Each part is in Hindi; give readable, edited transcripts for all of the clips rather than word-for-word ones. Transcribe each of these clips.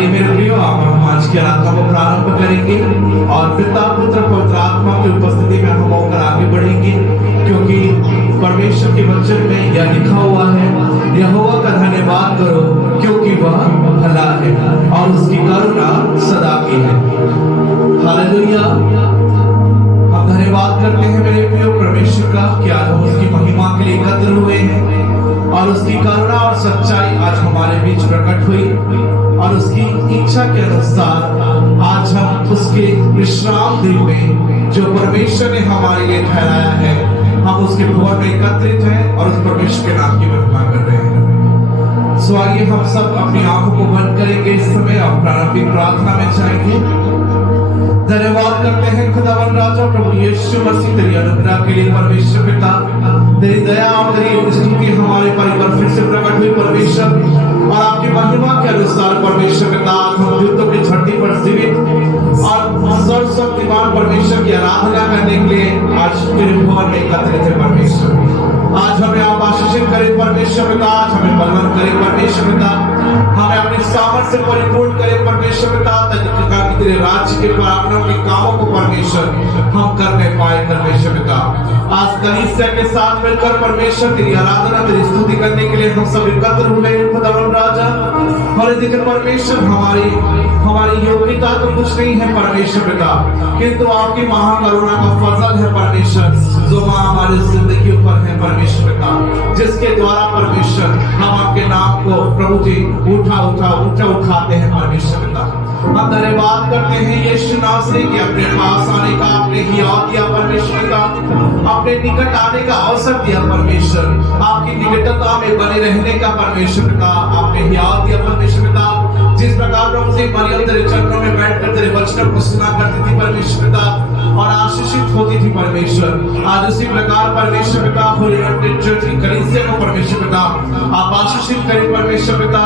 आइए मेरे प्रियो, हम आज की आराधना को प्रारंभ करेंगे और पिता पुत्र पवित्र आत्मा की उपस्थिति में हम होकर आगे बढ़ेंगे, क्योंकि परमेश्वर के वचन में यह लिखा हुआ है, यहोवा का धन्यवाद करो क्योंकि वह भला है और उसकी करुणा सदा की है। हालेलुया। हम धन्यवाद करते हैं मेरे प्रियो परमेश्वर का कि आज हम उसकी महिमा के लिए एकत्र हुए हैं और उसकी करुणा और सच्चाई आज हमारे बीच प्रकट हुई और उसकी इच्छा के अनुसार आज हम उसके विश्राम दिन में जो परमेश्वर ने हमारे लिए ठहराया है, हम उसके भवन में एकत्रित हैं और उस परमेश्वर के नाम की महिमा कर रहे हैं। सो आइए हम सब अपनी आंखों को बंद करेंगे इस समय और प्रारंभिक प्रार्थना में जाएंगे। धन्यवाद करते हैं खुदावन राजा प्रभु यीशु मसीह तेरी अनुग्रह के लिए परमेश्वर पिता, तेरी दया और तेरी स्तुति हमारे पर एक बार फिर से प्रकट हुई परमेश्वर, और आपकी महिमा के अनुसार परमेश्वर पिता हम युद्धों की झंडी पर जीवित और सर्वशक्तिमान परमेश्वर की आराधना करने के लिए आज तेरे भवन में एकत्रित है परमेश्वर। आज हमें आप आशीषित करें परमेश्वर पिता, आज हमें बलवंत करें परमेश्वर पिता, हमें अपनी सामर्थ्य से परिपूर्ण करें परमेश्वर पिता, ताकि तेरे राज्य के पराक्रम के कामों को परमेश्वर हम करने पाए परमेश्वर पिता। आज कलीसिया के साथ मिलकर परमेश्वर तेरी आराधना तेरी स्तुति करने के लिए हम सब एकत्र हुए खुदावन राजा। और देखिए परमेश्वर हमारी योग्यता तो कुछ नहीं है परमेश्वर पिता, किंतु आपकी महाकरुणा का फजल है परमेश्वर, जो हमारी जिंदगी पर है परमेश्वर पिता, जिसके द्वारा परमेश्वर हम आपके नाम को प्रभु जी उठाते हैं परमेश्वर पिता। हम धन्यवाद करते हैं यीशु नासरी के अपने पास आने का आपने हियाव दिया परमेश्वर का, अपने निकट आने का अवसर दिया परमेश्वर, आपकी निकटता में बने रहने का परमेश्वर का आपने हियाव दिया परमेश्वर का। जिस प्रकार प्रभु जी मरियम तेरे चरणों में बैठकर तेरे वचनों को सुना करती थी परमेश्वर का और आशीषित होती थी परमेश्वर, आज उसी प्रकार परमेश्वर पिता कलीसिया को परमेश्वर पिता आप आशीषित करें परमेश्वर पिता,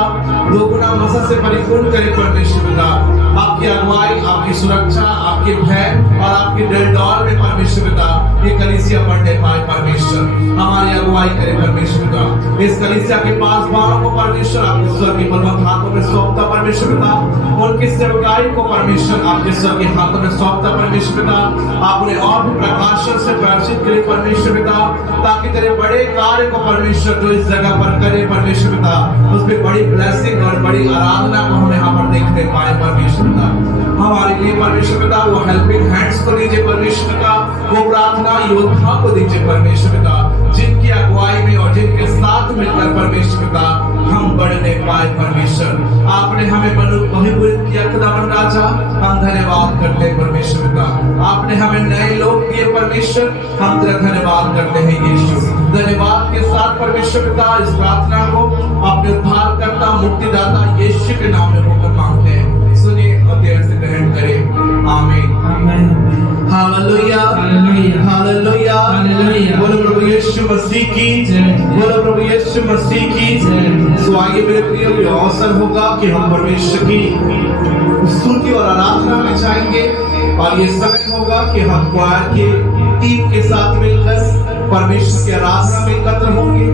दोगुना मसा से परिपूर्ण करें परमेश्वर पिता। आपकी अगुवाई, आपकी सुरक्षा, आपके भय और आपकी डर में परमेश्वर पिता ये कलीसिया बढ़ने पाए परमेश्वर, हमारी अगुवाई करें परमेश्वर पिता। इस कलीसिया के पास वालों को परमेश्वर आपके स्वर्ग की बलवंत हाथों में सौंपता परमेश्वर पिता, उनकी सेवकाई को परमेश्वर आपके स्वर्ग के हाथों में सौंपता परमेश्वर पिता। आप उन्हें और भी प्रकाशन से परिचित करें परमेश्वर पिता, ताकि तेरे बड़े कार्य को परमेश्वर जो इस जगह पर करे परमेश्वर पिता, उसमें बड़ी ब्लेसिंग और बड़ी आराधना को हम यहाँ पर देखने पाए परमेश्वर पिता। हमारे लिए परमेश्वर पिता वो हेल्पिंग हैंड्स को दीजिए परमेश्वर पिता, वो प्रार्थना योद्धा को दीजिए परमेश्वर पिता, जिनकी अगुवाई में और जिनके साथ मिलकर परमेश्वर पिता हम बढ़ने पाए परमेश्वर। आपने हमें बहुबुद्ध किया खुदावन राजा, हम धन्यवाद करते हैं परमेश्वर पिता। आपने हमें नए लोग दिए परमेश्वर, हम तेरा धन्यवाद करते हैं यीशु। धन्यवाद के साथ परमेश्वर पिता इस प्रार्थना को अपने उद्धारकर्ता मुक्तिदाता यीशु के नाम में होकर मांगते हैं, सुनिए और देर से ग्रहण करें। आमीन। Hallelujah hallelujah hallelujah. बोलो प्रभु यीशु मसीह की जय, बोलो प्रभु यीशु मसीह की जय। सो आइए मेरे प्रियो, ये अवसर होगा कि हम परमेश्वर की स्तुति और आराधना में जाएंगे और ये समय होगा कि हम क्वायर के टीम के साथ मिलकर परमेश्वर की आराधना में एकत्र होंगे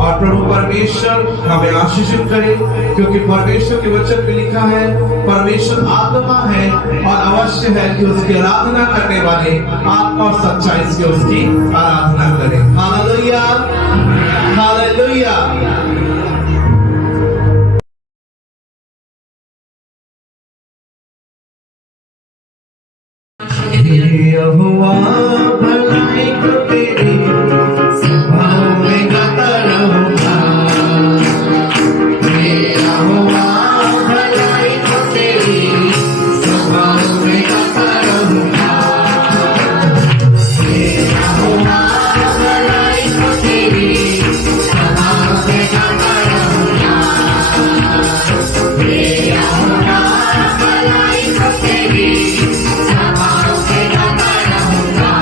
और प्रभु परमेश्वर हमें आशीषित करे, क्योंकि परमेश्वर के वचन में लिखा है परमेश्वर आत्मा है और अवश्य है कि उसकी आराधना करने वाले आत्मा और सच्चाई से उसकी आराधना करें। Hallelujah hallelujah. यहोवा भलाई को तेरी सभाओं में गाता रहूंगा, यहोवा भलाई को तेरी सभाओं में गाता रहूंगा, यहोवा भलाई को तेरी सभाओं में गाता रहूंगा, यहोवा भलाई को तेरी सभाओं में गाता रहूंगा।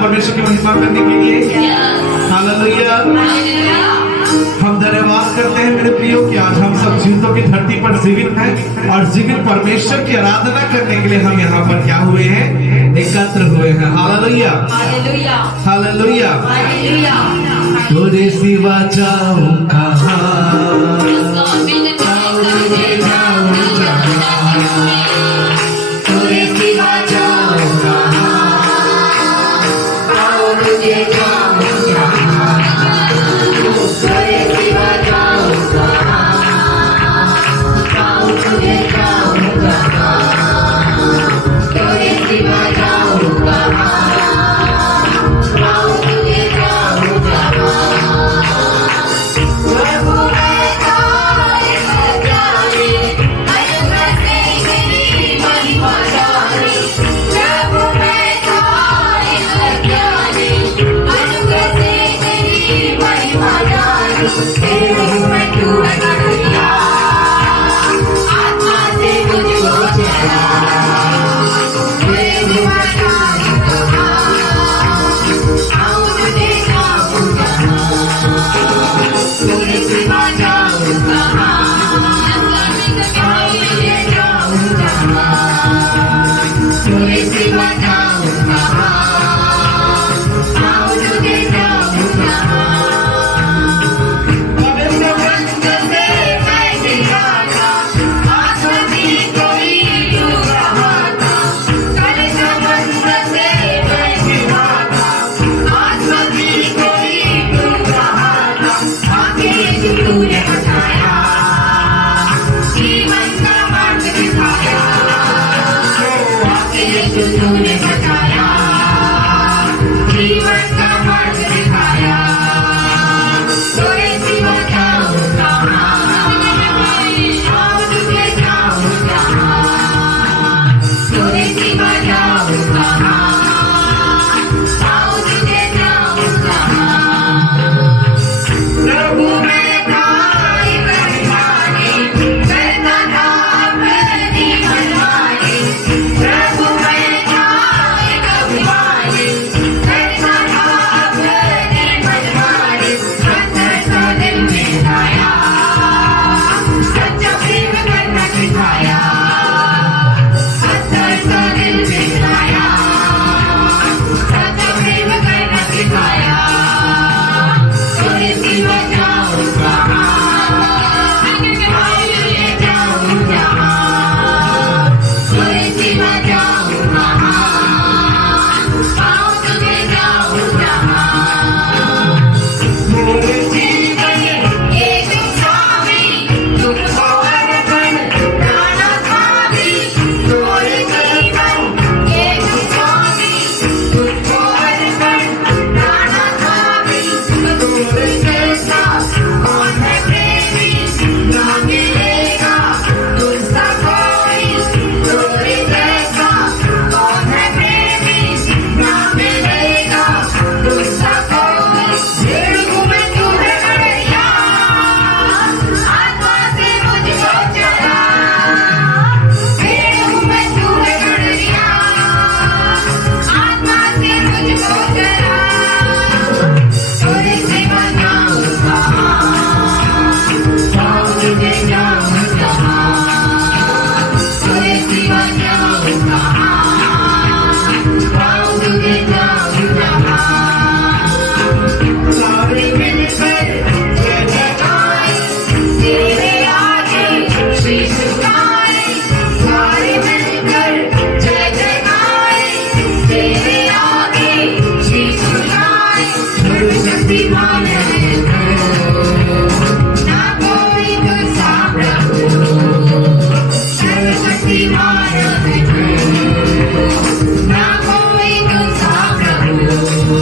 परमेश्वर की महिमा करने के लिए। हालेलुया। हम धन्यवाद करते हैं मेरे प्रियो कि आज हम सब जीवितों की धरती पर जीवित हैं और जीवित परमेश्वर की आराधना करने के लिए हम यहाँ पर क्या हुए हैं, एकत्र हुए हैं। Hallelujah hallelujah hallelujah. तेरे सिवा जाऊं कहाँ, तेरे सिवा जाऊं कहाँ, तेरे सिवा जाऊं कहाँ, तेरे सिवा जाऊं कहाँ।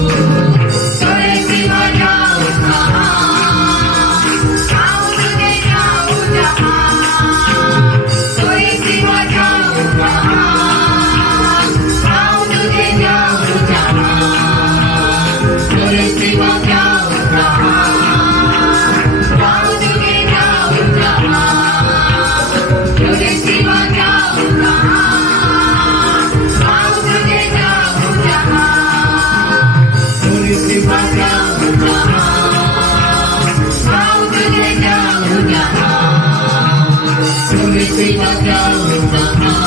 तेरे सिवा जाऊं कहाँ, पाऊं तुझे जाऊं जहाँ, तेरे सिवा जाऊं कहाँ, पाऊं तुझे जाऊं जहाँ, तेरे सिवा जाऊं कहाँ, पाऊं तुझे जाऊं जहाँ, तेरे सिवा जाऊं कहाँ, पाऊं तुझे जाऊं जहाँ, तेरे सिवा जाऊं कहाँ, पाऊं तुझे जाऊं जहाँ, तेरे सिवा जाऊं कहाँ,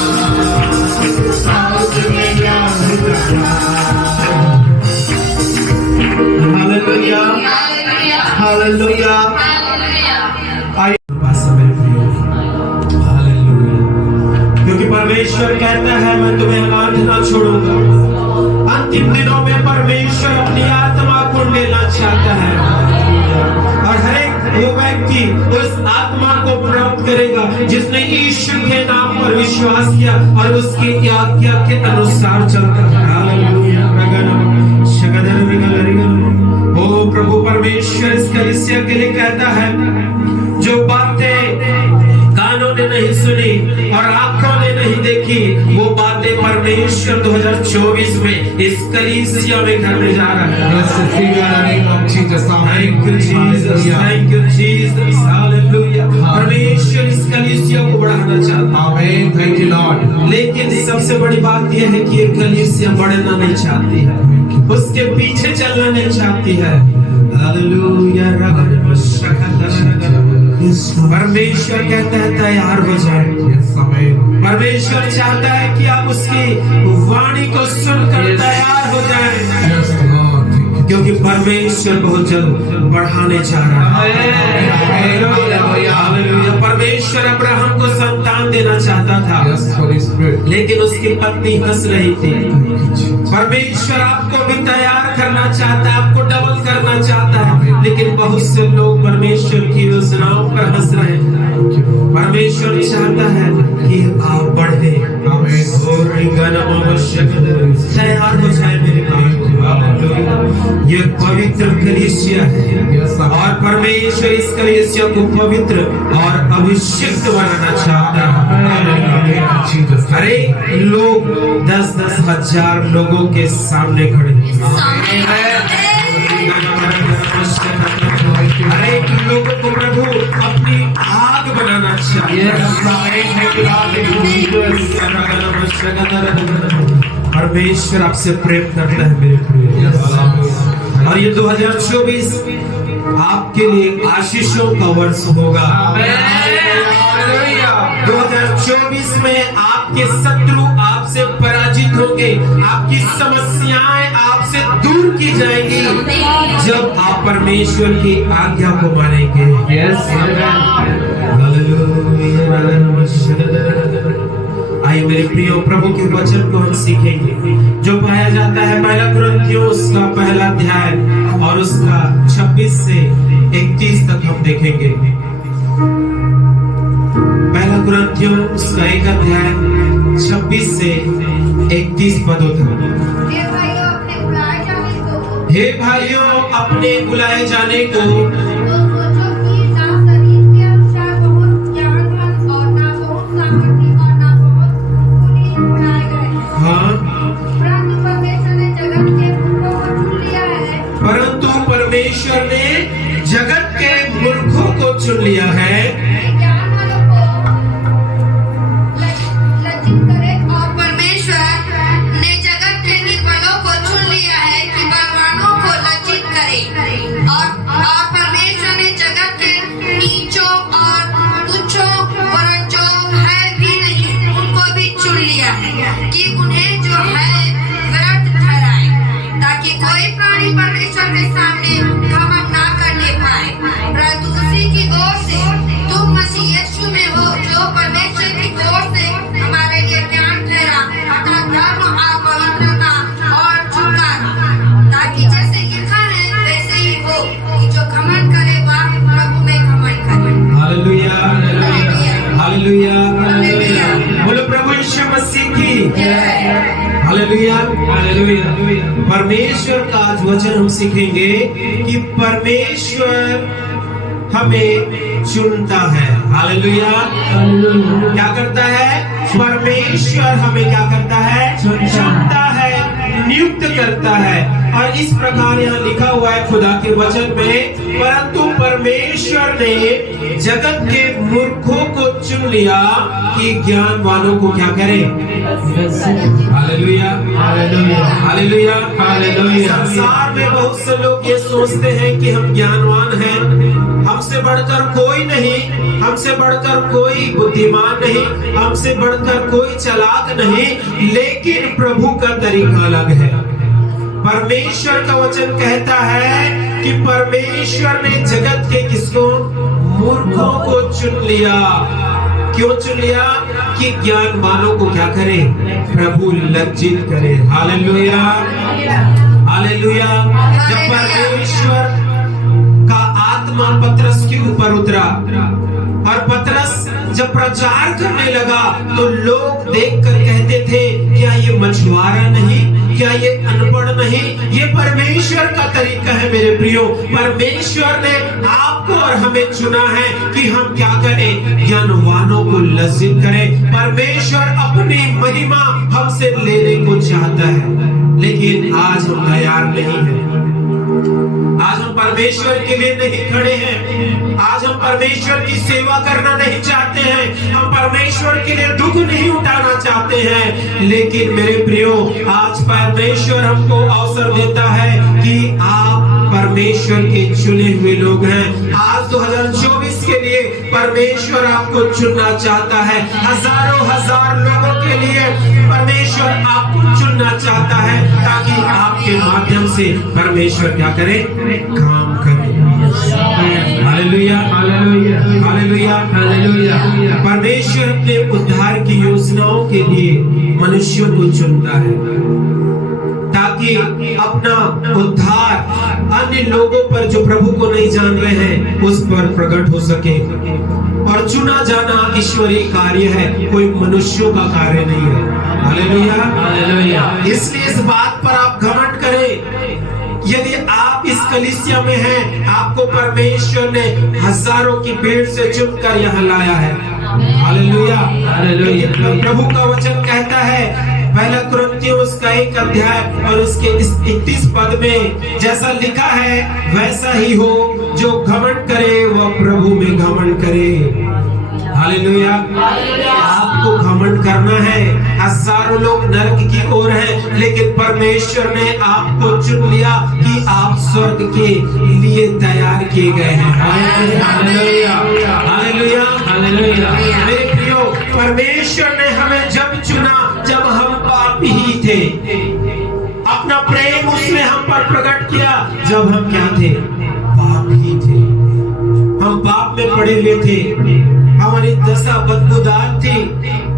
पाऊं तुझे जाऊं जहाँ। Hallelujah hallelujah hallelujah. हालेलुया। आइए भाषा में प्रियो। हालेलुया। क्योंकि परमेश्वर कहता है मैं तुम्हें अनाथ ना छोड़ूंगा। अंतिम दिनों में परमेश्वर अपनी आत्मा को लेना चाहता है और हर एक वो व्यक्ति उस आत्मा को प्राप्त करेगा जिसने यीशु के नाम पर विश्वास किया और उसकी आज्ञा के अनुसार चलता है। हालेलुया। ओ प्रभु परमेश्वर इस कलीसिया के लिए कहता है जो बातें कानों ने नहीं सुनी और आंखों ने नहीं देखी वो बातें परमेश्वर 2024 में इस कलीसिया में करने जा रहा है। Thank you, Jesus. Thank you, Jesus. Hallelujah. परमेश्वर इस कलीसिया को बढ़ाना चाहता है। Amen. Thank you, Lord. लेकिन सबसे बड़ी बात यह है कि ये कलीसिया बढ़ना नहीं चाहती है, उसके पीछे चलना नहीं चाहती है। हालेलुया। परमेश्वर कहता है तैयार हो जाए। Yes, Amen. परमेश्वर चाहता है कि आप उसकी वाणी को सुनकर तैयार हो जाएं, Yes, Lord. Thank you. क्योंकि परमेश्वर बहुत जल्द बढ़ाने जा रहा है। हालेलुया। परमेश्वर अब्राहम को संतान देना चाहता था, Yes, Holy Spirit. लेकिन उसकी पत्नी हंस रही थी। परमेश्वर आपको भी तैयार करना चाहता है, आपको डबल करना चाहता है, लेकिन बहुत से लोग परमेश्वर की योजनाओं पर हंस रहे हैं। परमेश्वर चाहता है कि आप बढ़े। तैयार हो जाए मेरे भाई। ये पवित्र कलीसिया है और परमेश्वर इस कलीसिया को पवित्र और अभिषिक्त बनाना चाहता है। अरे लोग 10-10 हजार लोगों के सामने खड़े हैं। अरे लोगों को प्रभु अपनी आग बनाना चाहिए। परमेश्वर आपसे प्रेम करता है मेरे प्रिय। और ये 2024 आपके लिए आशीषों का वर्ष होगा। 2024 में आपके शत्रु आपसे पराजित होंगे, आपकी समस्याएं आपसे दूर की जाएंगी जब आप परमेश्वर की आज्ञा को मानेंगे। आइए मेरे प्रियो प्रभु के वचन को हम सीखेंगे जो पाया जाता है पहला कुरिन्थियों उसका पहला अध्याय और उसका 26 से 31 तक हम देखेंगे। पहला कुरिन्थियों उसका एक अध्याय 26 से 31 पदों तक। हे भाइयों अपने बुलाए जाने को परंतु परमेश्वर ने जगत के मूर्खों को चुन लिया है और परमेश्वर ने जगत के निर्बलों को चुन लिया है कि बलवानों को लज्जित करे और परमेश्वर ने जगत के नीचों और तुच्छों वरन जो है भी नहीं उनको भी चुन लिया है कि उन्हें जो है व्यर्थ ठहराए ताकि कोई प्राणी परमेश्वर के सामने घमंड ना करने पाए, परंतु उसी की ओर से तुम मसीह यीशु में हो जो परमेश्वर की ओर से हमारे लिए ज्ञान ठहरा अर्थात धर्म और पवित्रता और छुटकारा, ताकि जैसे लिखा है वैसे ही हो कि जो घमंड करे वह प्रभु में घमंड करे। Hallelujah hallelujah hallelujah. बोलो प्रभु यीशु मसीह की जय। Hallelujah hallelujah. परमेश्वर का आज वचन हम सीखेंगे कि परमेश्वर हमें चुनता है। हालेलुया। क्या करता है? परमेश्वर हमें क्या करता है? चुनता है, नियुक्त करता है। और इस प्रकार यहाँ लिखा हुआ है खुदा के वचन में, परंतु परमेश्वर ने जगत के मूर्खों को चुन लिया कि ज्ञानवानों को क्या करे? Hallelujah, hallelujah, hallelujah, hallelujah. संसार में बहुत से लोग ये सोचते हैं कि हम ज्ञानवान हैं, हमसे बढ़कर कोई नहीं, हमसे बढ़कर कोई बुद्धिमान नहीं, हमसे बढ़कर कोई चालाक नहीं, लेकिन प्रभु का तरीका अलग है। परमेश्वर का वचन कहता है कि परमेश्वर ने जगत के किसको? मूर्खों को चुन लिया। क्यों चुन लिया? कि ज्ञानवानों को क्या करे? प्रभु लज्जित करे। Hallelujah, hallelujah. जब परमेश्वर का आत्मा पतरस के ऊपर उतरा और पतरस जब प्रचार करने लगा तो लोग देखकर कहते थे, क्या ये मछुआरा नहीं, क्या ये अनपढ़ नहीं? ये परमेश्वर का तरीका है मेरे प्रियो। परमेश्वर ने आपको और हमें चुना है कि हम क्या करें? ज्ञानवानों को लज्जित करें। परमेश्वर अपनी महिमा हमसे लेने को चाहता है, लेकिन आज हम तैयार नहीं हैं। आज हम परमेश्वर के लिए नहीं खड़े हैं। आज हम परमेश्वर की सेवा करना नहीं चाहते हैं। हम परमेश्वर के लिए दुख नहीं उठाना चाहते हैं। लेकिन मेरे प्रियो, आज परमेश्वर हमको अवसर देता है कि आप परमेश्वर के चुने हुए लोग हैं। आज 2024 के लिए परमेश्वर आपको चुनना चाहता है। हजारों हजार लोगों के लिए परमेश्वर आपको चुनना चाहता है, ताकि आपके माध्यम से परमेश्वर क्या करे? काम करे। Hallelujah, hallelujah, hallelujah, hallelujah. परमेश्वर अपने उद्धार की योजनाओं के लिए मनुष्यों को चुनता है, ताकि अपना उद्धार अन्य लोगों पर जो प्रभु को नहीं जान रहे हैं उस पर प्रकट हो सके। और चुना जाना ईश्वरीय कार्य है, कोई मनुष्यों का कार्य नहीं है। Hallelujah, hallelujah. इसलिए इस बात पर आप घमंड करें, यदि आप इस कलीसिया में हैं, आपको परमेश्वर ने हजारों की भीड़ से चुनकर यहाँ लाया है। Hallelujah, hallelujah. प्रभु का वचन कहता है पहला कुरिन्थियों उसका 1 अध्याय और उसके 31 पद में, जैसा लिखा है वैसा ही हो, जो घमंड करे वह प्रभु में घमंड करे। हालेलुया। आपको घमंड करना है। हजारों लोग नरक की ओर हैं, लेकिन परमेश्वर ने आपको चुन लिया कि आप स्वर्ग के लिए तैयार किए गए हैं। Hallelujah, hallelujah, hallelujah. मेरे प्रियो, परमेश्वर ने हमें जब चुना जब हम पापी ही थे, अपना प्रेम उसने हम पर प्रकट किया जब हम क्या थे? पापी थे। हम पाप में पड़े हुए थे, हमारी दशा बदबूदार थी,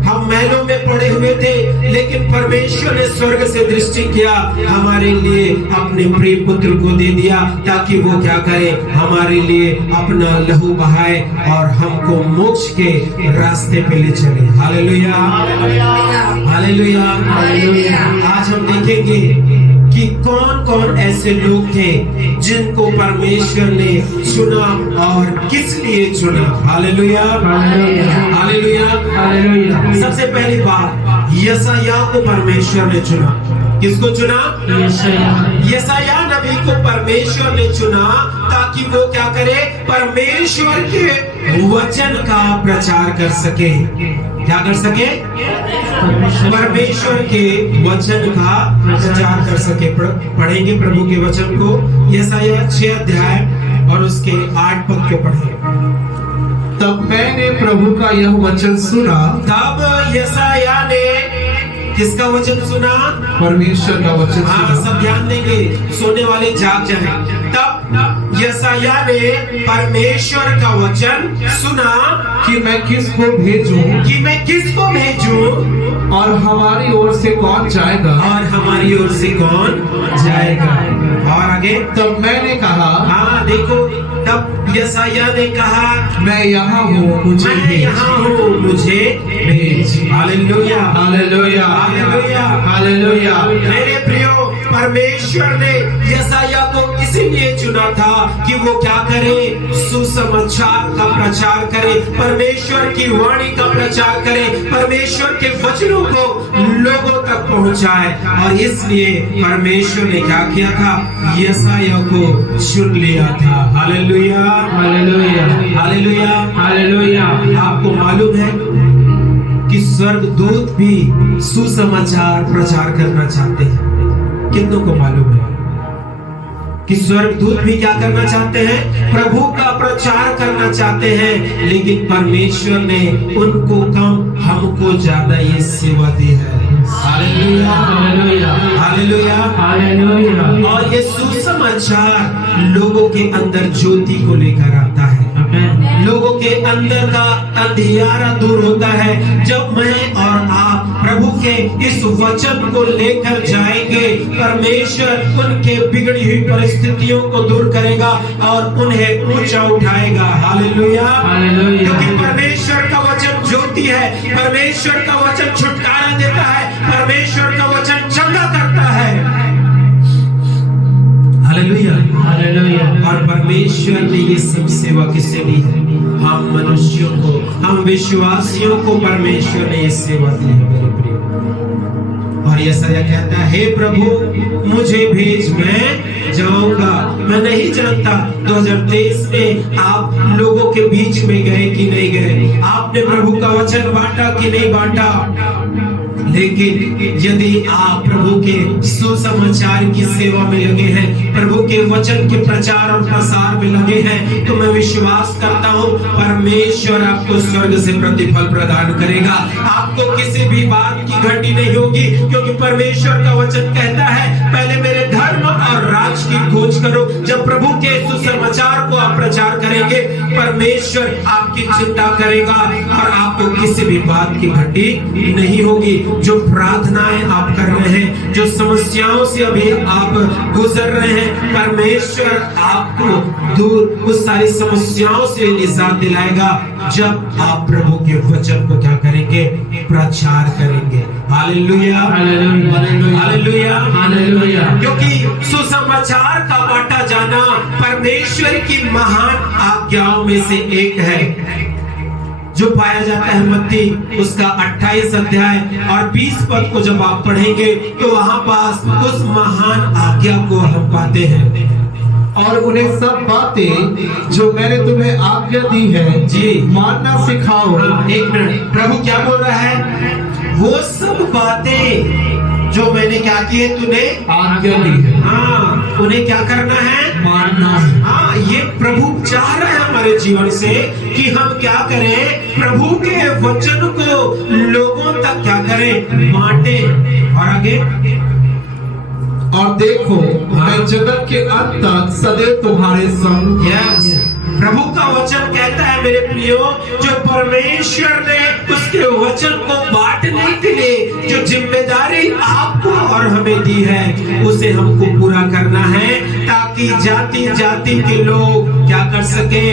हम महलों में पड़े हुए थे, लेकिन परमेश्वर ने स्वर्ग से दृष्टि किया, हमारे लिए अपने प्रिय पुत्र को दे दिया, ताकि वो क्या करे? हमारे लिए अपना लहू बहाए और हमको मोक्ष के रास्ते पे ले चले। Hallelujah, hallelujah, hallelujah. आज हम देखेंगे कि कौन कौन ऐसे लोग थे जिनको परमेश्वर ने चुना और किस लिए चुना। Hallelujah, hallelujah, hallelujah. सबसे पहली बात, यशायाह को परमेश्वर ने चुना। किसको चुना? यशायाह नबी को परमेश्वर ने चुना, ताकि वो क्या करे? परमेश्वर के वचन का प्रचार कर सके। क्या कर सके? परमेश्वर के वचन का प्रचार कर सके। पढ़ेंगे प्रभु के वचन को, यशायाह 6 अध्याय और उसके 8 पद को पढ़ेंगे। तब मैंने प्रभु का यह वचन सुना। तब यशायाह ने किसका वचन सुना? परमेश्वर का वचन हाँ, सुना। सब ध्यान देंगे, सोने वाले जाग जाए। तब यशायाह ने परमेश्वर का वचन सुना कि मैं किसको भेजूं, कि मैं किसको भेजूं और हमारी ओर से कौन जाएगा, और हमारी ओर से कौन जाएगा। और आगे, तब मैंने कहा, हाँ देखो, तब यशायाह ने कहा, मैं यहाँ हूँ, मुझे मैं भेज। यहाँ हूँ, मुझे भेज। Hallelujah, hallelujah, hallelujah, hallelujah. मेरे प्रियो, परमेश्वर ने यशायाह को इसीलिए चुना था कि वो क्या करे, सुसमाचार का प्रचार करे, परमेश्वर की वाणी का प्रचार करे, परमेश्वर के वचनों को लोगों तक पहुंचाए। और इसलिए परमेश्वर ने क्या किया था, यशायाह को चुन लिया था। Hallelujah, hallelujah, hallelujah, hallelujah. आपको मालूम है कि स्वर्गदूत भी सुसमाचार प्रचार करना चाहते हैं। कितनों को मालूम है कि स्वर्गदूत भी क्या करना चाहते हैं, प्रभु का प्रचार करना चाहते हैं, लेकिन परमेश्वर ने उनको कम, हमको ज्यादा ये सेवा दी है। Hallelujah, hallelujah, hallelujah, hallelujah. और ये सुसमाचार लोगों के अंदर ज्योति को लेकर आता है, लोगों के अंदर का अंधियारा दूर होता है। जब मैं और आप प्रभु के इस वचन को लेकर जाएंगे, परमेश्वर उनके बिगड़ी हुई परिस्थितियों को दूर करेगा और उन्हें ऊंचा उठाएगा। Hallelujah, hallelujah. क्योंकि परमेश्वर का वचन ज्योति है, परमेश्वर का वचन छुटकारा देता है, परमेश्वर का वचन चंगा करता है। Hallelujah, hallelujah. और परमेश्वर ने ये सब सेवा किससे दी है, हम मनुष्यों को, हम विश्वासियों को परमेश्वर ने ये सेवा दी है मेरे प्रिय। और यशायाह कहता है, हे प्रभु मुझे भेज, मैं जाऊंगा। मैं नहीं जानता 2023 में आप लोगों के बीच में गए कि नहीं गए, आपने प्रभु का वचन बांटा कि नहीं बांटा, लेकिन यदि आप प्रभु के सुसमाचार की सेवा में लगे हैं, प्रभु के वचन के प्रचार और प्रसार में लगे हैं, तो मैं विश्वास करता हूँ परमेश्वर आपको स्वर्ग से प्रतिफल प्रदान करेगा। आपको किसी भी बात की घटी नहीं होगी, क्योंकि परमेश्वर का वचन कहता है, पहले मेरे धर्म और राज की खोज करो। जब प्रभु के सुसमाचार को आप प्रचार करेंगे, परमेश्वर आपकी चिंता करेगा और आपको किसी भी बात की घटी नहीं होगी। जो प्रार्थनाएं आप कर रहे हैं, जो समस्याओं से अभी आप गुजर रहे हैं, परमेश्वर आपको दूर उस सारी समस्याओं से निजात दिलाएगा जब आप प्रभु के वचन को क्या करेंगे, प्रचार करेंगे। Hallelujah, hallelujah, hallelujah, hallelujah. क्योंकि सुसमाचार का बांटा जाना परमेश्वर की महान आज्ञाओं में से एक है, जो पाया जाता है मत्ती उसका 28 अध्याय और 20 पद को जब आप पढ़ेंगे तो वहां पास उस महान आज्ञा को हम पाते हैं। और उन्हें सब बातें जो मैंने तुम्हें आज्ञा दी है जी मानना सिखाओ। एक मिनट, प्रभु क्या बोल रहा है, वो सब बातें जो मैंने क्या की है तुम्हें आज्ञा दी है, हाँ, उन्हें क्या करना है, मानना है। हाँ, ये प्रभु चाह रहे हैं हमारे जीवन से कि हम क्या करें, प्रभु के वचन को लोगों तक क्या करें, बांटे। और आगे, और देखो मैं जगत के अंत तक सदैव तुम्हारे संग। यस, प्रभु का वचन कहता है मेरे प्रियो, जो परमेश्वर ने उसके वचन को बांटने के लिए जो जिम्मेदारी आपको और हमें दी है, उसे हमको पूरा करना है, ताकि जाति जाति के लोग क्या कर सके,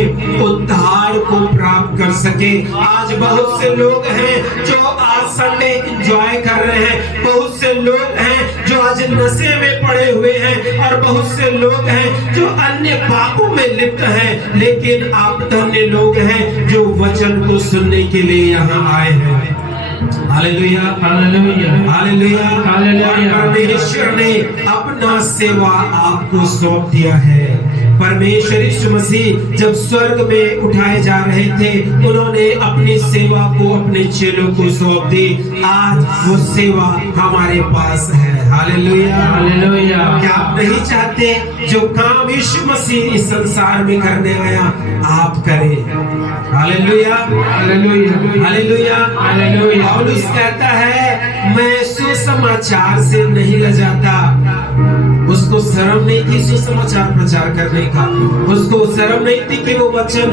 उद्धार को प्राप्त कर सके। आज बहुत से लोग हैं जो आज संडे एंजॉय कर रहे हैं, बहुत से लोग हैं जो आज नशे में पड़े हुए हैं, और बहुत से लोग हैं जो अन्य पापों में लिप्त हैं, लेकिन आप धन्य लोग हैं जो वचन को सुनने के लिए यहाँ आए हैं। Hallelujah, hallelujah, hallelujah, hallelujah. परमेश्वर ने अपना सेवा आपको सौंप दिया है। परमेश्वर यीशु मसीह जब स्वर्ग में उठाए जा रहे थे, उन्होंने अपनी सेवा को अपने चेलों को सौंप दी। आज वो सेवा हमारे पास है। Hallelujah, hallelujah. क्या आप नहीं चाहते जो काम यीशु मसीह इस संसार में करने आया आप करें? Hallelujah, hallelujah, hallelujah, hallelujah. पौलुस कहता है, मैं सुसमाचार से नहीं लजाता। उसको शर्म नहीं थी सुसमाचार प्रचार करने का, उसको शर्म नहीं थी कि वो वचन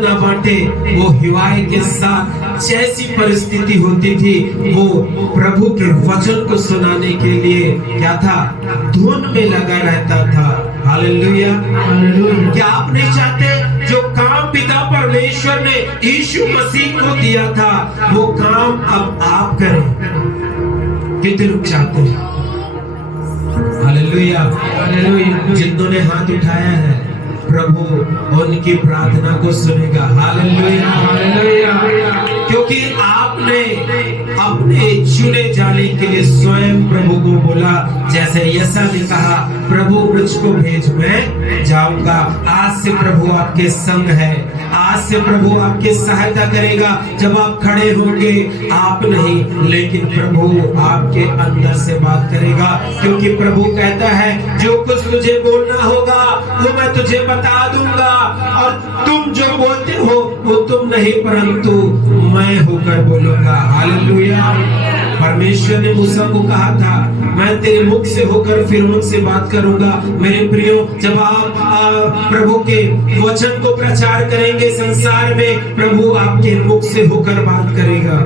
न बांटे। वो हिवाए के साथ जैसी परिस्थिति होती थी, वो प्रभु के वचन को सुनाने के लिए क्या था, धुन में लगा रहता था। Hallelujah, hallelujah. क्या आप नहीं चाहते जो काम पिता परमेश्वर ने यीशु मसीह को दिया था, वो काम अब आप करें? कितने लोग चाहते हैं? हालेलुया। जिन्होंने हाथ उठाया है प्रभु उनकी प्रार्थना को सुनेगा। हालेलुया। क्योंकि आपने अपने चुने जाने के लिए स्वयं प्रभु को बोला, जैसे यशा ने कहा प्रभु मुझ को भेज मैं जाऊंगा। आज से प्रभु आपके संग है, आज से प्रभु आपकी सहायता करेगा। जब आप खड़े होंगे आप नहीं लेकिन प्रभु आपके अंदर से बात करेगा, क्योंकि प्रभु कहता है जो कुछ तुझे बोलना होगा वो मैं तुझे बता दूंगा, और तुम जो बोलते हो वो तुम नहीं परंतु मैं होकर बोलूंगा। हालेलुया। परमेश्वर ने मूसा को कहा था मैं तेरे मुख से होकर फिर उनसे बात करूंगा। मेरे प्रियो, जब आप प्रभु के वचन को प्रचार करेंगे संसार में, प्रभु आपके मुख से होकर बात करेगा।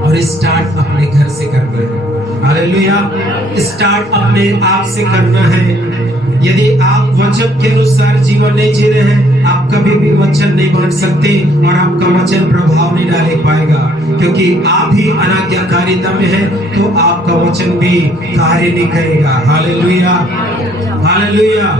और स्टार्ट अपने घर से करना है। हालेलुया। स्टार्ट अपने आप से करना है। यदि आप वचन के अनुसार जीवन नहीं जी रहे हैं, आप कभी भी वचन नहीं मान सकते और आपका वचन प्रभाव नहीं डाल पाएगा, क्योंकि आप ही अनाज्ञाकारिता में हैं तो आपका वचन भी कार्य नहीं करेगा। हालेलुया। हालेलुया।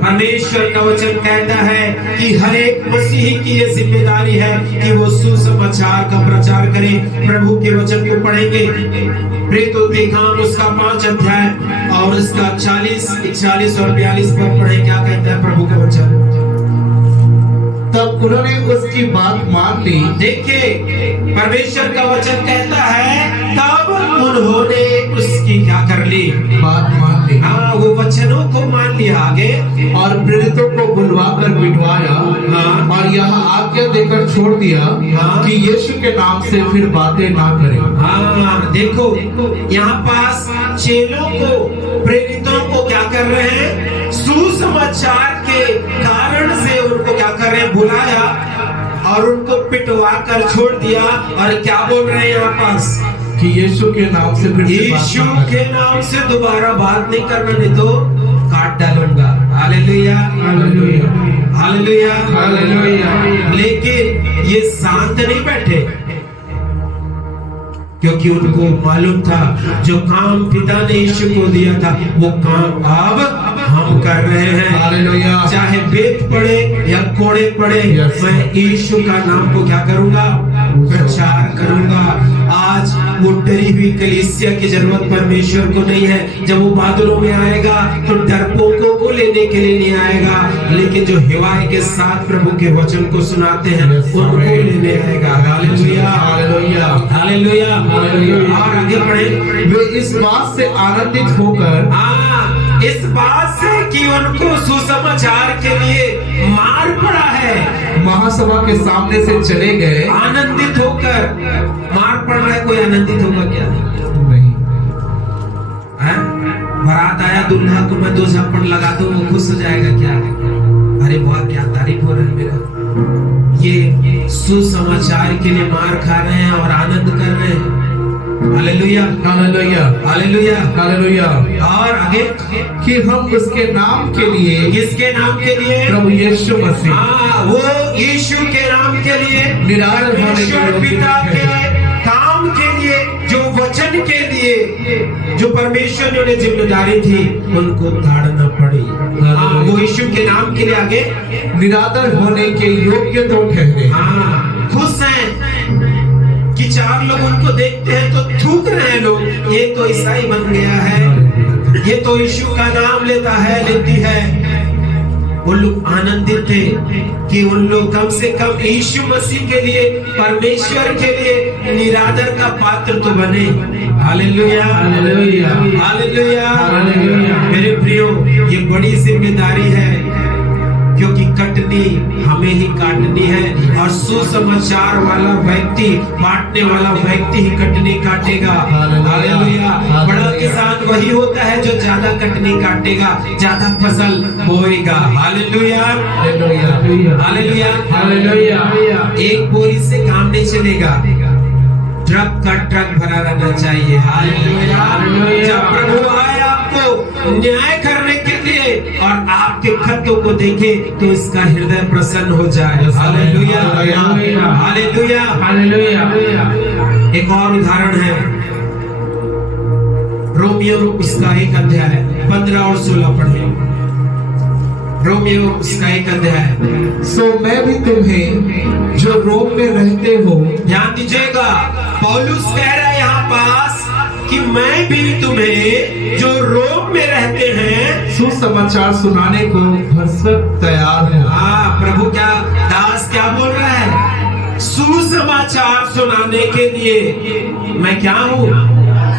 परमेश्वर का वचन कहता है कि हर एक मसीही की ये जिम्मेदारी है कि वो सुसमाचार का प्रचार करे। प्रभु के वचन को पढ़ेंगे प्रेरितों के काम उसका 5 अध्याय और उसका 40, 41 और 42 पर पढ़े। क्या कहता है प्रभु का वचन? तब उन्होंने उसकी बात मान ली। देखिए परमेश्वर का वचन कहता है तब उन्होंने उसकी क्या कर ली? बात मान ली। हाँ, वो वचनों को मान लिया आगे और प्रेरितों को बुलवा कर बिठवाया। हाँ। और यहाँ आज्ञा देकर छोड़ दिया। हाँ। कि यीशु के नाम से फिर बातें ना करें। हाँ, देखो यहाँ पास चेलों को प्रेरितों को क्या कर रहे हैं? सुसमाचार के कारण से उनको क्या कर रहे हैं? बुलाया और उनको पिटवा कर छोड़ दिया। और क्या बोल रहे हैं यहाँ पास? कि यीशु के नाम से फिर यीशु के नाम से दोबारा बात नहीं करना, नहीं तो काट डालूंगा। हालेलुया। हालेलुया। हालेलुया। हालेलुया। लेकिन ये शांत नहीं बैठे, क्योंकि उनको मालूम था जो काम पिता ने यीशु को दिया था वो काम अब हम कर रहे हैं। हालेलुया। चाहे बेत पड़े या कोड़े पड़े, Yes. मैं यीशु का नाम को क्या करूंगा? प्रचार करूंगा। आज वो डरी हुई कलीसिया की जरूरत परमेश्वर को नहीं है। जब वो बादलों में आएगा तो डरपोकों को लेने के लिए नहीं आएगा, लेकिन जो हिवाए के साथ प्रभु के वचन को सुनाते हैं Yes, उनको Amen. लेने आएगा। हालेलुया। हालेलुया। हालेलुया। हालेलुया। और आगे बढ़े। वे इस बात से आनंदित होकर इस बात से कि उनको सुसमाचार के लिए मार पड़ा है, महासभा के सामने से चले गए। आनंदित होकर। मार पड़ रहा है, कोई आनंदित होगा क्या? नहीं। है? बारात आया, दूल्हा को मैं 2 झप्पड़ लगा दूं वो खुश हो जाएगा क्या? अरे वाह क्या तारीफ हो रहा है मेरा। ये सुसमाचार के लिए मार खा रहे हैं और आनंद कर रहे हैं। हालेलुया। हालेलुया। हालेलुया। हालेलुया। और आगे कि हम उसके नाम के लिए, किसके नाम के लिए? प्रभु यीशु मसीह, हाँ, वो यीशु के नाम के लिए, निरादर होने के परमेश्वर योग्य पिता है। के काम के लिए, जो वचन के लिए, जो परमेश्वर ने उन्हें जिम्मेदारी थी उनको धारना पड़ी। हाँ, वो यीशु के नाम के लिए आगे निरादर होने के योग्य तो ठहरे। हाँ, खुश हैं कि 4 लोग उनको देखते हैं तो थूक रहे हैं लोग, ये तो ईसाई बन गया है, ये तो यीशु का नाम लेता है, लेती है। वो लोग आनंदित थे कि उन लोग कम से कम यीशु मसीह के लिए, परमेश्वर के लिए निरादर का पात्र तो बने। हालेलुया। हालेलुया। हालेलुया। हालेलुया। मेरे प्रियो, ये बड़ी जिम्मेदारी है, क्योंकि कटनी हमें ही काटनी है और सुसमाचार वाला व्यक्ति, बांटने वाला व्यक्ति ही कटनी काटेगा। हालेलुया। बड़ा किसान वही होता है जो ज्यादा कटनी काटेगा, ज्यादा फसल बोएगा। हालेलुया। हालेलुया। हालेलुया। एक बोरी से काम नहीं चलेगा, ट्रक का ट्रक भरा रहना चाहिए। हालेलुया। जब प्रभु आए आपको न्याय करने के लिए और आपके खतों को देखे तो इसका हृदय प्रसन्न हो जाए। हालेलुया। हालेलुया। हालेलुया। एक और उदाहरण है, रोमियो उसका 1 अध्याय 15 और 16 पढ़े। रोमियो उसका 1 अध्याय। सो मैं भी तुम्हें जो रोम में रहते हो, ध्यान दीजिएगा, पौलुस कह रहा है यहाँ पास कि मैं भी तुम्हें जो रोम में रहते हैं सुसमाचार सुनाने को भरसक तैयार हूँ। हाँ, प्रभु क्या दास क्या बोल रहा है? सुसमाचार सुनाने के लिए मैं क्या हूँ?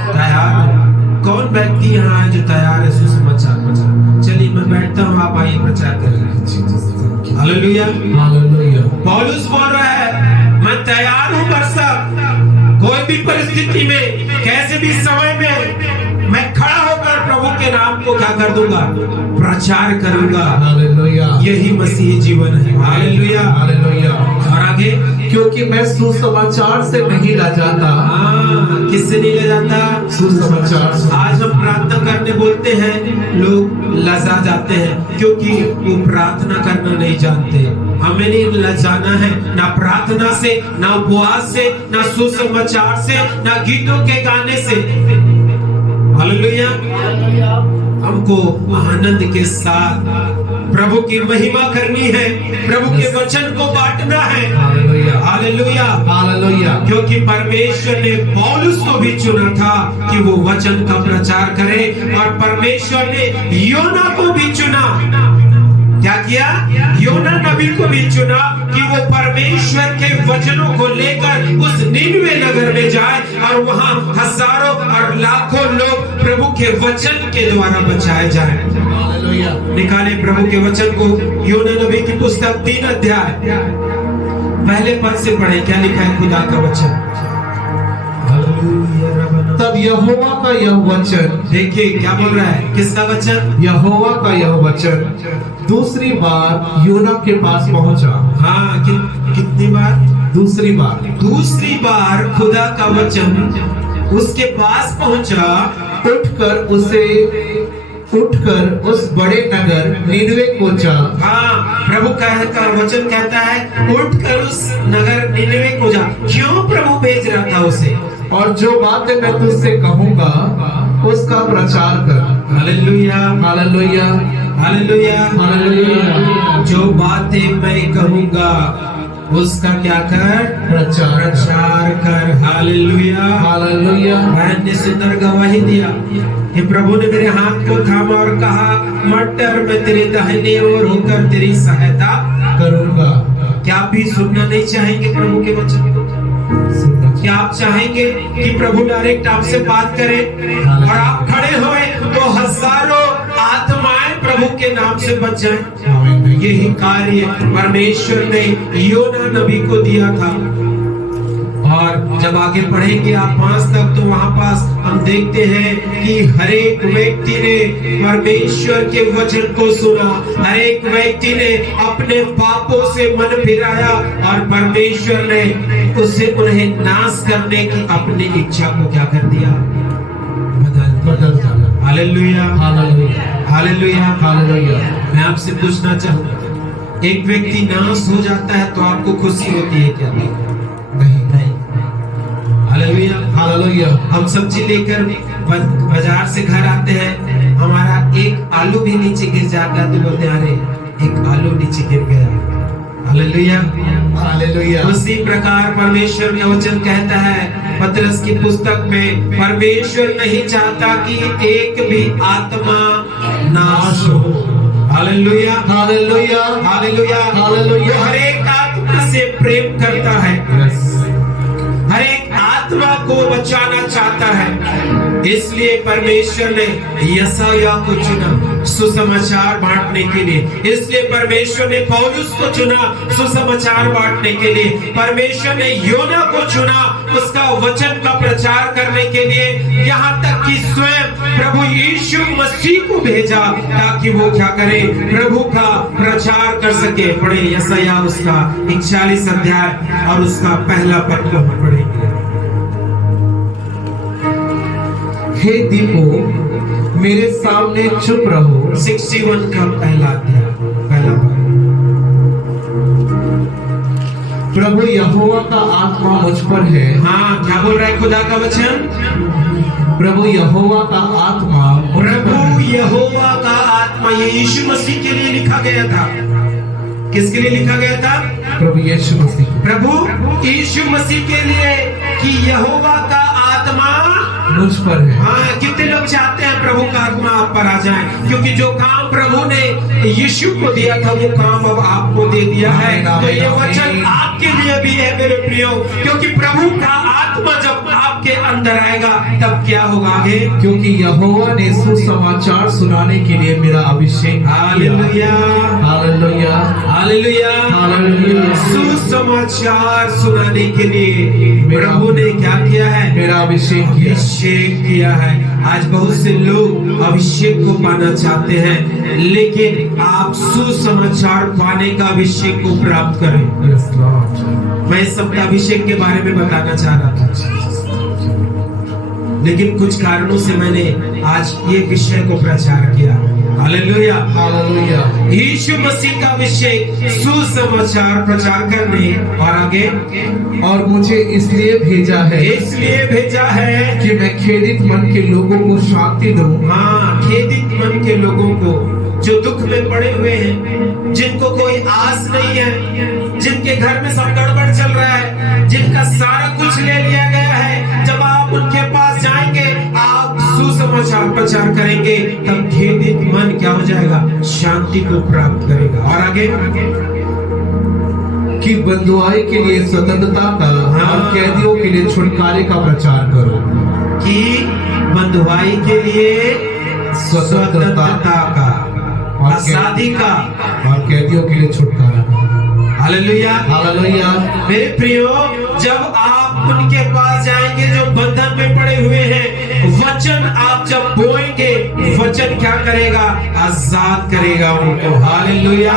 तैयार हूँ। कौन व्यक्ति यहाँ है जो तैयार है सुसमाचार प्रचार? चलिए मैं बैठता हूँ, आप आइए प्रचार करें। हालेलुया। हालेलुया। पौलुस बोल रहा है मैं तैयार हूँ भरसक, कोई भी परिस्थिति में, कैसे भी समय में मैं खड़ा होकर प्रभु के नाम को क्या कर दूंगा? प्रचार करूंगा। हालेलुया। यही मसीही जीवन है। हालेलुया। हालेलुया। और आगे, क्योंकि मैं सुसमाचार से नहीं लजाता। हाँ, किससे नहीं ले जाता? सुसमाचार से। आज हम प्रार्थना करने बोलते हैं, लोग लजा जाते हैं क्योंकि वो प्रार्थना करना नहीं जानते। हमें नहीं लजाना है, ना प्रार्थना से, ना उपवास से, ना सुसमाचार से, ना गीतों के गाने से। हालेलुया। हमको आनंद के साथ प्रभु की महिमा करनी है, प्रभु के वचन को बांटना है। हालेलुया। हालेलुया। हालेलुया। क्योंकि परमेश्वर ने पौलुस को भी चुना था कि वो वचन का प्रचार करे, और परमेश्वर ने योना को भी चुना। क्या किया? योना नबी को भी चुना कि वो परमेश्वर के वचनों को लेकर उस निनवे नगर में जाए और वहां हजारों और लाखों लोग प्रभु के वचन के द्वारा बचाए जाए। हालेलुया। निकाले प्रभु के वचन को, योना नबी की पुस्तक 3 अध्याय पहले पद से पढ़े। क्या लिखा है खुदा का वचन? तब यहोवा का यह वचन, देखिए क्या बोल रहा है, किसका वचन? यहोवा का यह वचन दूसरी बार योना के पास पहुंचा। हाँ, कितनी बार? दूसरी बार। दूसरी बार खुदा का वचन उसके पास पहुंचा। उठकर उस बड़े नगर निनवे को जा। हाँ, प्रभु का वचन कहता है उठकर उस नगर निनवे को जा। क्यों प्रभु भेज रहा था उसे? और जो बातें मैं तुझसे कहूंगा उसका प्रचार कर। हालेलुया। हालेलुया। हालेलुया। हालेलुया। जो बातें मैं कहूंगा उसका क्या कर? प्रचार कर। हालेलुया। हालेलुया। बहन ने सुंदर गवाही दिया कि प्रभु ने मेरे हाथ को थामा और कहा मत डर, मैं तेरे दाहिने ओर होकर तेरी सहायता करूंगा। क्या आप भी सुनना नहीं चाहेंगे प्रभु के वचन को? क्या आप चाहेंगे कि प्रभु डायरेक्ट आपसे बात करे और आप खड़े होए तो हजारों आत्माएं प्रभु के नाम से बच जाएं? यही कार्य परमेश्वर ने योना नबी को दिया था। और जब आगे पढ़ेंगे आप 5 तक, तो वहां पास हम देखते हैं कि हर एक व्यक्ति ने परमेश्वर के वचन को सुना, हर एक व्यक्ति ने अपने पापों से मन फिराया और परमेश्वर ने उसे उन्हें नाश करने की अपनी इच्छा को क्या कर दिया? बदल दिया। हालेलुया। हालेलुया। हालेलुया। हालेलुया। मैं आपसे पूछना चाहूंगा, एक व्यक्ति नाश हो जाता है तो आपको खुशी होती है क्या? नहीं। हालेलुया। हालेलुया। हम सब्जी लेकर बाजार से घर आते हैं, हमारा एक आलू भी नीचे गिर जाता है तो बोलते हैं अरे एक आलू नीचे गिर गया। हालेलुया। हालेलुया। उसी प्रकार परमेश्वर का वचन कहता है पतरस की पुस्तक में, परमेश्वर नहीं चाहता कि एक भी आत्मा नाश हो। हालेलुया। हालेलुया। हालेलुया। हालेलुया। हर एक आत्मा से प्रेम करता है, हर एक आत्मा को बचाना चाहता है। इसलिए परमेश्वर ने यशायाह को चुना सुसमाचार बांटने के लिए। इसलिए परमेश्वर ने पौलुस को चुना सुसमाचार बांटने के लिए। परमेश्वर ने योना को चुना उसका वचन का प्रचार करने के लिए। यहाँ तक कि स्वयं प्रभु यीशु मसीह को भेजा ताकि वो क्या करे? प्रभु का प्रचार कर सके। पढ़े यशायाह उसका 41 अध्याय और उसका पहला पद को हम पढ़ेंगे। हे दीपो मेरे सामने चुप रहो। 61 का पहला अध्याय पहला पद। प्रभु यहोवा का आत्मा मुझ पर है। हाँ, क्या बोल रहा है खुदा का वचन? प्रभु यहोवा का आत्मा प्रभु यहोवा का आत्मा, ये यीशु मसीह के लिए लिखा गया था। किसके लिए लिखा गया था? प्रभु यीशु मसीह, प्रभु यीशु मसीह के लिए, कि यहोवा का आत्मा मुझ पर है। हाँ, कितने लोग चाहते हैं प्रभु का आत्मा आप पर आ जाए, क्योंकि जो काम प्रभु ने यीशु को दिया था वो काम अब आपको दे दिया है। तो ये वचन आपके लिए भी है मेरे प्रियो, क्योंकि प्रभु का आत्मा जब आपके अंदर आएगा तब क्या होगा आगे? क्योंकि यहोवा ने सुसमाचार सुनाने के लिए मेरा अभिषेक किया। Hallelujah, hallelujah, hallelujah, hallelujah. सुसमाचार सुनाने के लिए प्रभु ने क्या किया है? मेरा अभिषेक किया। अभिषेक किया है। आज बहुत से लोग अभिषेक को पाना चाहते हैं, लेकिन आप सुसमाचार पाने का अभिषेक को प्राप्त करें। Yes, Lord. मैं सब अभिषेक के बारे में बताना चाह रहा था, लेकिन कुछ कारणों से मैंने आज ये विषय को प्रचार किया। Hallelujah, hallelujah. यीशु मसीह का अभिषेक सुसमाचार प्रचार करने और आगे, और मुझे इसलिए भेजा है कि मैं खेदित मन के लोगों को शांति दूं। हाँ, खेदित मन के लोगों को जो दुख में पड़े हुए हैं, जिनको कोई आस नहीं है, जिनके घर में सब गड़बड़ चल रहा है, जिनका सारा कुछ ले लिया गया है, जब आप उनके पास जाएंगे, आप सुसमाचार प्रचार करेंगे, तब खेदित मन क्या हो जाएगा? शांति को प्राप्त करेगा। और आगे, कि बंधुआई के लिए स्वतंत्रता का और कैदियों के लिए छुटकारे का प्रचार करो। कि बंधुआई के लिए स्वतंत्रता का, आजादी का, और कैदियों के लिए छुटकारा। Hallelujah, hallelujah. मेरे प्रियो, जब आप उनके पास जाएंगे जो बंधन में पड़े हुए हैं, वचन आप जब बोएंगे, वचन क्या करेगा? आजाद करेगा उनको। हालेलुया।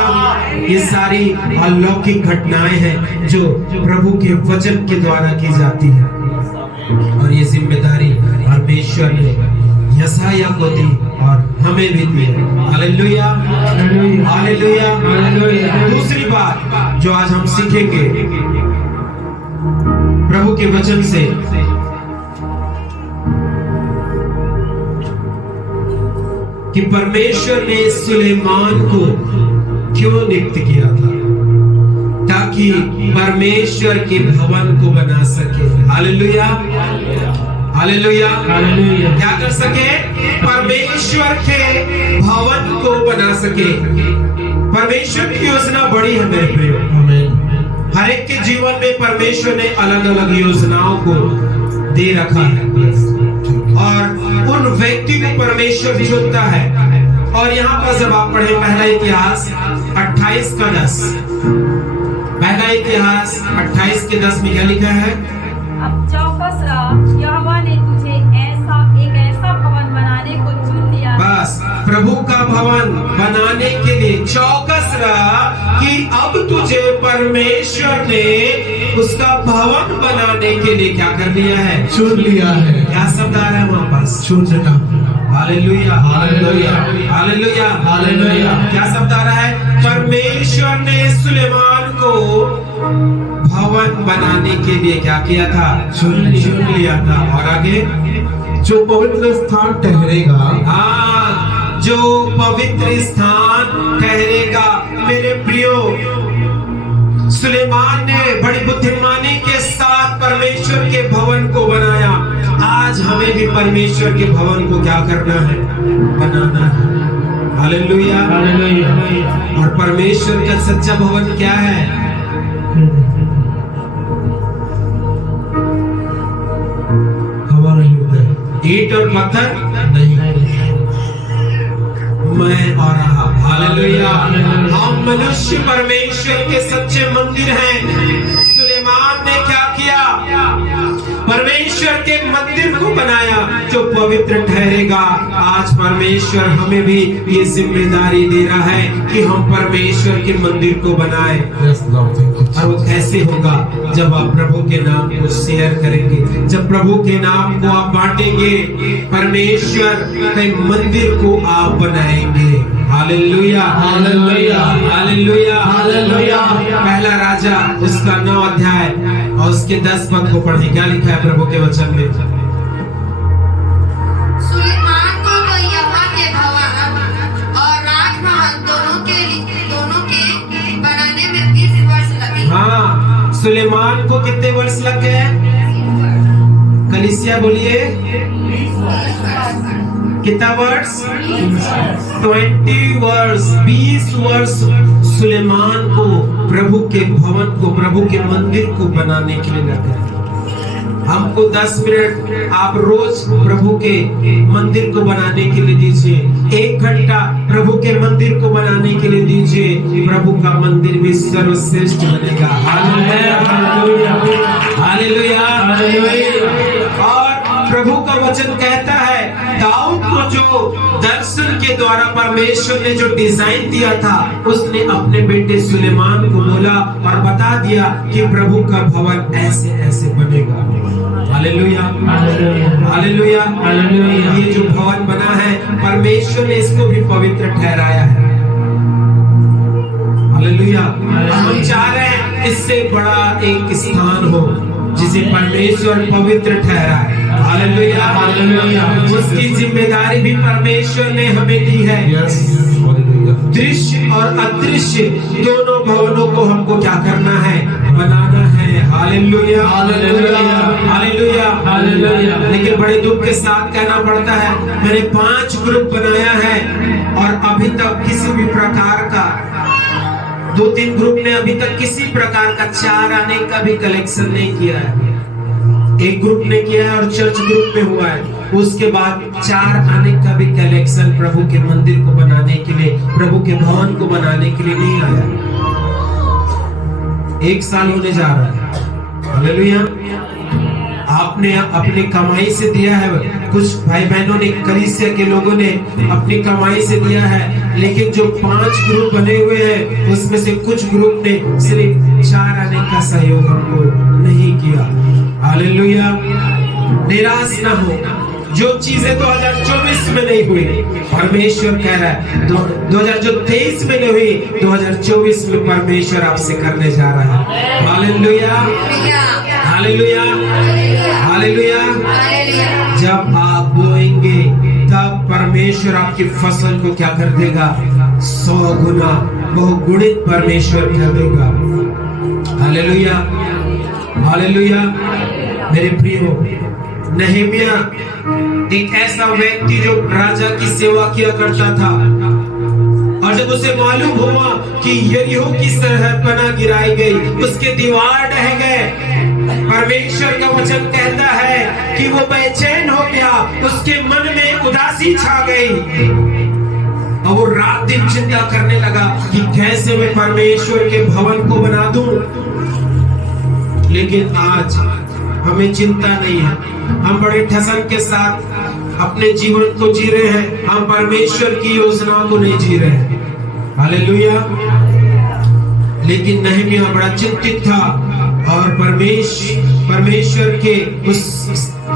ये सारी अलौकिक घटनाएं हैं जो प्रभु के वचन के द्वारा की जाती है, और ये जिम्मेदारी परमेश्वर ने यशाया को दी और हमें भी दी। Hallelujah, hallelujah, hallelujah. दूसरी बात जो आज हम सीखेंगे प्रभु के वचन से, कि परमेश्वर ने सुलेमान को क्यों नियुक्त किया था? ताकि परमेश्वर के भवन को बना सके। Hallelujah, hallelujah, hallelujah. क्या कर सके? परमेश्वर के भवन को बना सके। परमेश्वर की योजना बड़ी है मेरे प्रियो। हर एक के जीवन में परमेश्वर ने अलग अलग योजनाओं को दे रखा है, और उन व्यक्ति को परमेश्वर चुनता है। और यहाँ पर जब आप पढ़े पहला इतिहास 28 का 10, पहला इतिहास 28 के 10 में क्या लिखा है? अब चौकस रहा, यहोवा ने तुझे एक ऐसा भवन बनाने को चुन लिया। बस, प्रभु का भवन बनाने के लिए चौकस रहा कि अब तुझे परमेश्वर ने उसका भवन बनाने के लिए क्या कर लिया है? चुन लिया है। क्या शब्द आ रहा है वहाँ पास? चुनना। Hallelujah, hallelujah, hallelujah, hallelujah. क्या शब्द आ रहा है? परमेश्वर ने सुलेमान को भवन बनाने के लिए क्या किया था? चुन लिया था। और आगे, जो पवित्र स्थान ठहरेगा। हाँ, जो पवित्र स्थान ठहरेगा। मेरे प्रियो, सुलेमान ने बड़ी बुद्धिमानी के साथ परमेश्वर के भवन को बनाया। आज हमें भी परमेश्वर के भवन को क्या करना है? बनाना है। Hallelujah, hallelujah. और परमेश्वर का सच्चा भवन क्या है? हमारा हृदय, ईंट और पत्थर नहीं, मैं और आप। हालेलुया। हम मनुष्य परमेश्वर के सच्चे मंदिर हैं। सुलेमान ने क्या किया? परमेश्वर के मंदिर को बनाया जो पवित्र ठहरेगा। आज परमेश्वर हमें भी ये जिम्मेदारी दे रहा है कि हम परमेश्वर के मंदिर को बनाए। Yes, Lord, thank you. और वो कैसे होगा? जब आप प्रभु के नाम को शेयर करेंगे, जब प्रभु के नाम को आप बांटेंगे, परमेश्वर के मंदिर को आप बनाएंगे। Hallelujah, hallelujah, hallelujah, hallelujah. पहला राजा उसका 9 अध्याय और उसके 10 पद को पढ़े। क्या लिखा है प्रभु के वचन में? सुलेमान को कितने वर्ष लग गए? कलीसिया बोलिए कितना वर्ष? 20 वर्ष, 20 वर्ष सुलेमान को प्रभु के भवन को, प्रभु के मंदिर को बनाने के लिए लग गए। हमको 10 मिनट आप रोज प्रभु के मंदिर को बनाने के लिए दीजिए, 1 घंटा प्रभु के मंदिर को बनाने के लिए दीजिए, प्रभु का मंदिर भी सर्वश्रेष्ठ बनेगा। Hallelujah, hallelujah, hallelujah. और प्रभु का वचन कहता है दाऊद को जो दर्शन के द्वारा परमेश्वर ने जो डिजाइन दिया था, उसने अपने बेटे सुलेमान को बोला और बता दिया कि प्रभु का भवन ऐसे ऐसे बनेगा। Hallelujah, hallelujah, hallelujah. ये जो भवन बना है परमेश्वर ने इसको भी पवित्र ठहराया है। हालेलुया। हम चाह रहे हैं इससे बड़ा एक स्थान हो जिसे परमेश्वर पवित्र ठहराए। Hallelujah, hallelujah. उसकी जिम्मेदारी भी परमेश्वर ने हमें दी है। दृश्य और अदृश्य दोनों भवनों को हमको क्या करना है? बनाना है। Hallelujah, hallelujah, hallelujah, hallelujah. लेकिन बड़े दुख के साथ कहना पड़ता है मैंने 5 ग्रुप बनाया है और अभी तक किसी भी प्रकार का 2-3 ग्रुप ने अभी तक किसी प्रकार का 4 आने का भी कलेक्शन नहीं किया है। एक ग्रुप ने किया है और चर्च ग्रुप में हुआ है, उसके बाद 4 आने का भी कलेक्शन प्रभु के मंदिर को बनाने के लिए, प्रभु के भवन को बनाने के लिए नहीं आया। 1 साल होने जा रहा है। हालेलुया। आपने अपनी कमाई से दिया है, कुछ भाई बहनों ने, कलीसिया के लोगों ने अपनी कमाई से दिया है, लेकिन जो 5 ग्रुप बने हुए हैं उसमें से कुछ ग्रुप ने सिर्फ 4 आने का सहयोग हमको नहीं किया। हालेलुया। निराश ना हो, जो चीजें 2024 में नहीं हुई, परमेश्वर कह रहा है 2023 में नहीं हुई, 2024 में परमेश्वर आपसे करने जा रहा है। Hallelujah, hallelujah, hallelujah. जब आप बोएंगे तब परमेश्वर आपकी फसल को क्या कर देगा? 100 गुना बहुगुणित परमेश्वर कर देगा। Hallelujah, hallelujah. मेरे प्रियो, नहमिया एक ऐसा व्यक्ति जो राजा की सेवा किया करता था, और जब उसे मालूम हुआ कि यरीहो की सरहद गिराई गई, उसके दीवार ढह गए, परमेश्वर का वचन कहता है कि वो बेचैन हो गया, उसके मन में उदासी छा गई और वो रात दिन चिंता करने लगा कि कैसे मैं परमेश्वर के भवन को बना दूं। लेकिन आज हमें चिंता नहीं है, हम बड़े ठसन के साथ अपने जीवन को जी रहे हैं, हम परमेश्वर की योजना को नहीं जी रहे हैं। हालेलुया। लेकिन नहमिया बड़ा चिंतित था और परमेश्वर के उस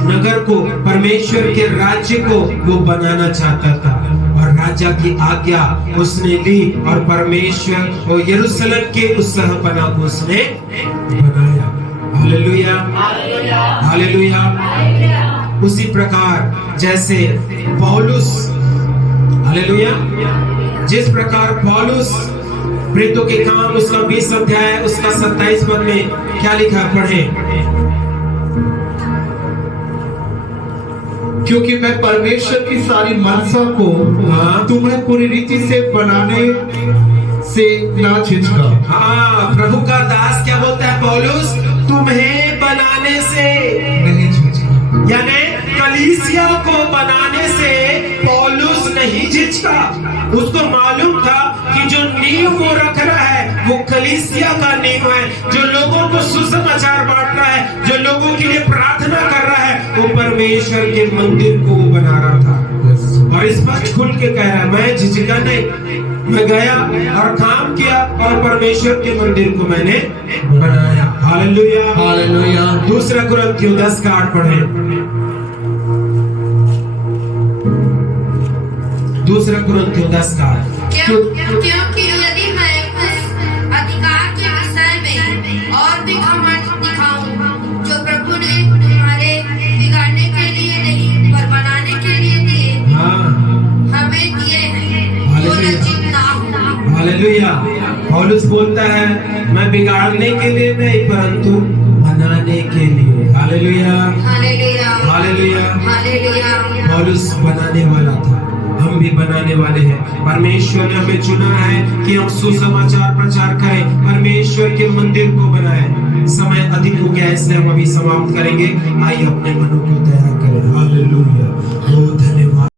नगर को, परमेश्वर के राज्य को वो बनाना चाहता था, और राजा की आज्ञा उसने दी और परमेश्वर और यरूशलेम के उस शहरपना को उसने बनाया। Hallelujah, hallelujah. उसी प्रकार जैसे पौलुस, हालेलुया, जिस प्रकार पौलुस प्रेरितों के काम उसका 20 अध्याय उसका 27 पद में क्या लिखा, पढ़े। क्योंकि मैं परमेश्वर की सारी मनसा को तुम्हें पूरी रीति से बनाने से ना झिझका। हाँ, प्रभु का दास क्या बोलता है पौलुस? तुम्हें बनाने से नहीं झिझका, यानी कलीसिया को बनाने से पौलुस नहीं झिझका। उसको मालूम था कि जो नींव वो रख रहा है वो कलीसिया का नींव है, जो लोगों को सुसमाचार बांट रहा है, जो लोगों के लिए प्रार्थना कर रहा है, वो परमेश्वर के मंदिर को वो बना रहा था। और इस पर खुल के कह रहा है मैं झिझका नहीं, मैं गया और काम किया और परमेश्वर के मंदिर को मैंने बनाया। Hallelujah, hallelujah. 2 कुरिन्थियों 10 का 8 पढ़े। 2 कुरिन्थियों 10 का 8। क्योंकि यदि मैं उस अधिकार के विषय में और भी घमंड दिखाऊं जो प्रभु ने तुम्हारे बिगाड़ने के लिए नहीं पर बनाने के लिए दिए, हमें दिए हैं, तो लज्जित ना हो। हालेलुया। पौलुस बोलता है मैं बिगाड़ने के लिए नहीं परंतु बनाने के लिए। Hallelujah hallelujah hallelujah. हालेलुया। पौलुस बनाने वाला था, हम भी बनाने वाले हैं। परमेश्वर ने हमें चुना है कि हम सुसमाचार प्रचार करें, परमेश्वर के मंदिर को बनाएं। समय अधिक हो गया इसलिए हम अभी समाप्त करेंगे। आइए अपने मनों को तैयार करें। हालेलुया। ओ धन्यवाद।